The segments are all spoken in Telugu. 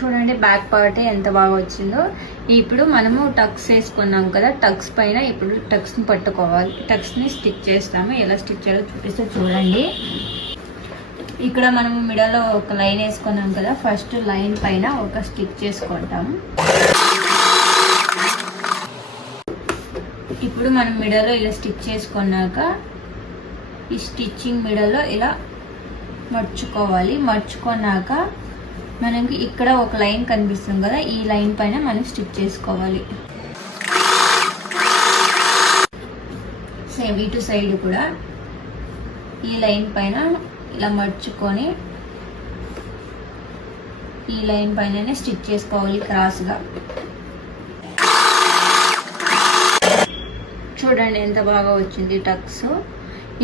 చూడండి బ్యాక్ పార్ట్ ఎంత బాగా వచ్చిందో. ఇప్పుడు మనము టక్స్ వేసుకున్నాం కదా, టక్స్ పైన ఇప్పుడు టక్స్ని పట్టుకోవాలి. టక్స్ని స్టిచ్ చేస్తాము. ఎలా స్టిచ్ చేయాలో చూపిస్తే చూడండి. ఇక్కడ మనం మిడల్లో ఒక లైన్ వేసుకున్నాం కదా, ఫస్ట్ లైన్ పైన ఒక స్టిచ్ చేసుకుంటాము. ఇప్పుడు మనం మిడల్లో ఇలా స్టిచ్ చేసుకున్నాక ఈ స్టిచ్చింగ్ మిడల్లో ఇలా మర్చుకోవాలి. మర్చుకున్నాక మనకి ఇక్కడ ఒక లైన్ కనిపిస్తుంది కదా, ఈ లైన్ పైన మనం స్టిచ్ చేసుకోవాలి. సేమ్ ఇటు సైడ్ కూడా ఈ లైన్ పైన ఇలా మర్చుకొని ఈ లైన్ పైననే స్టిచ్ చేసుకోవాలి క్రాస్గా. చూడండి ఎంత బాగా వచ్చింది టక్స్.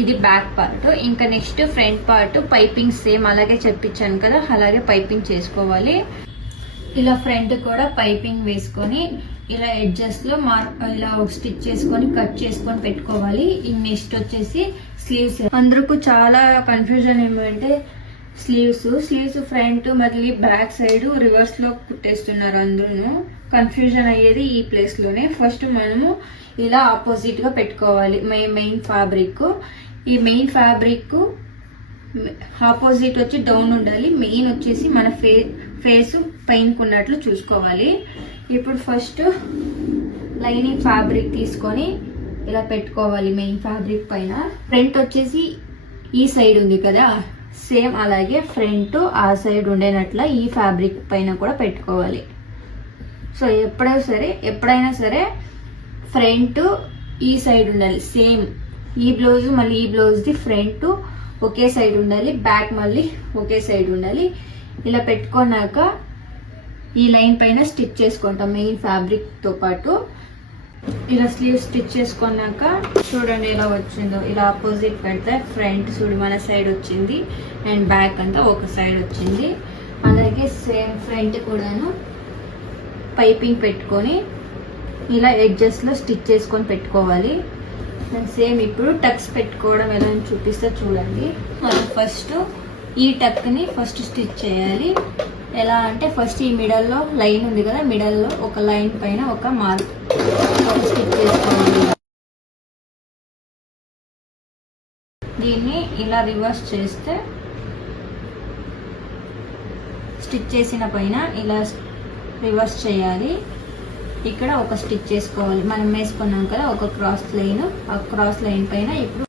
ఇది బ్యాక్ పార్ట్. ఇంకా next front part piping same అలాగే చెప్పించాను కదా, అలాగే పైపింగ్ చేసుకోవాలి. ఇలా ఫ్రంట్ కూడా పైపింగ్ వేసుకొని ఇలా ఎడ్జెస్ లో ఇలా స్టిచ్ చేసుకొని కట్ చేసుకొని పెట్టుకోవాలి. ఈ నెక్స్ట్ వచ్చేసి స్లీవ్స్. అందరికీ చాలా కన్ఫ్యూజన్ ఏమంటే స్లీవ్స్ ఫ్రంట్ మళ్ళీ బ్యాక్ సైడ్ రివర్స్ లో కుట్టేస్తున్నారు. అందరూ కన్ఫ్యూజన్ అయ్యేది ఈ ప్లేస్ లోనే. ఫస్ట్ మనము ఇలా ఆపోజిట్ గా పెట్టుకోవాలి. మెయిన్ ఫ్యాబ్రిక్, ఈ మెయిన్ ఫ్యాబ్రిక్ ఆపోజిట్ వచ్చి డౌన్ ఉండాలి. మెయిన్ వచ్చేసి మన ఫేస్ పైనకు ఉన్నట్లు చూసుకోవాలి. ఇప్పుడు ఫస్ట్ లైనింగ్ ఫ్యాబ్రిక్ తీసుకొని ఇలా పెట్టుకోవాలి మెయిన్ ఫ్యాబ్రిక్ పైన. ఫ్రంట్ వచ్చేసి ఈ సైడ్ ఉంది కదా, సేమ్ అలాగే ఫ్రంట్ ఆ సైడ్ ఉండేనట్ల ఈ ఫ్యాబ్రిక్ పైన కూడా పెట్టుకోవాలి. సో ఎప్పుడైనా సరే ఫ్రంట్ ఈ సైడ్ ఉండాలి. సేమ్ ఈ బ్లౌజ్ మళ్ళీ ఈ blouse the front okay side ఉండాలి, బ్యాక్ మళ్ళీ ఒకే సైడ్ ఉండాలి. ఇలా పెట్టుకున్నాక ఈ లైన్ పైన స్టిచ్ చేసుకుంటాం మెయిన్ ఫ్యాబ్రిక్ తో పాటు. ఇలా స్లీవ్ స్టిచ్ చేసుకున్నాక చూడండి ఎలా వచ్చిందో. ఇలా ఆపోజిట్ పెడితే ఫ్రంట్ చూడు మన సైడ్ వచ్చింది అండ్ బ్యాక్ అంతా ఒక సైడ్ వచ్చింది. అలాగే సేమ్ ఫ్రంట్ కూడాను పైపింగ్ పెట్టుకొని ఇలా ఎడ్జెస్ లో స్టిచ్ చేసుకొని పెట్టుకోవాలి. సేమ్ ఇప్పుడు టక్స్ పెట్టుకోవడం ఎలా అని చూపిస్తే చూడండి. మనం ఫస్ట్ ఈ టక్ ని ఫస్ట్ స్టిచ్ చేయాలి. ఎలా అంటే ఫస్ట్ ఈ మిడల్లో లైన్ ఉంది కదా, మిడల్లో ఒక లైన్ పైన ఒక మార్క్ స్టిచ్ చేసుకోవాలి. దీన్ని ఇలా రివర్స్ చేస్తే స్టిచ్ చేసిన పైన ఇలా రివర్స్ చేయాలి. ఇక్కడ ఒక స్టిచ్ చేసుకోవాలి. మనం వేసుకున్నాం కదా ఒక క్రాస్ లైన్, ఆ క్రాస్ లైన్ పైన ఇప్పుడు